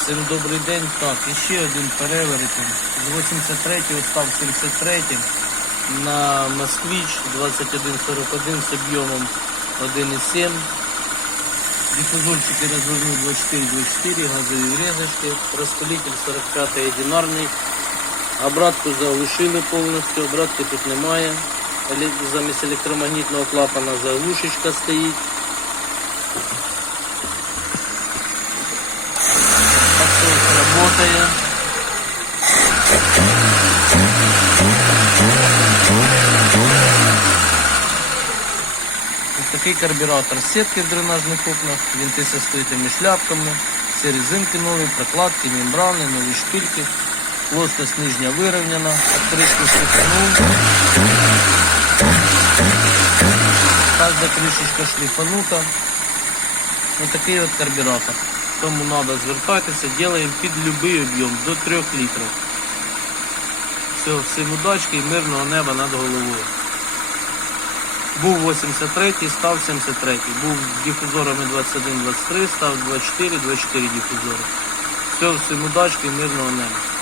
Всім добрий день. Так, і ще один перевертень. З 83-го став 73-м на Москвич 2141 з об'ємом 1,7. Дифузорчики розвернув 24-24, газові врезочки, розпилитель 45-й одинарний. Обратку заглушили повністю, обратки тут немає. Замість електромагнітного клапана заглушечка стоїть. Работает. Ось такий карбюратор з сітки в дренажних окнах, вінти со скритими шляпками, всі резинки нові, прокладки, мембрани, нові шпильки, плоскость нижня вирівняна, кришку шліфанув. Каждая кришечка шліфанута. Ось такий от карбюратор. Тому треба звертатися, робимо під будь-який об'єм до 3 літрів. Все, всім удачки і мирного неба над головою. Був 83-й, став 73-й. Був дифузорами 21-23, став 24, 24 дифузори. Все, всім удачки і мирного неба.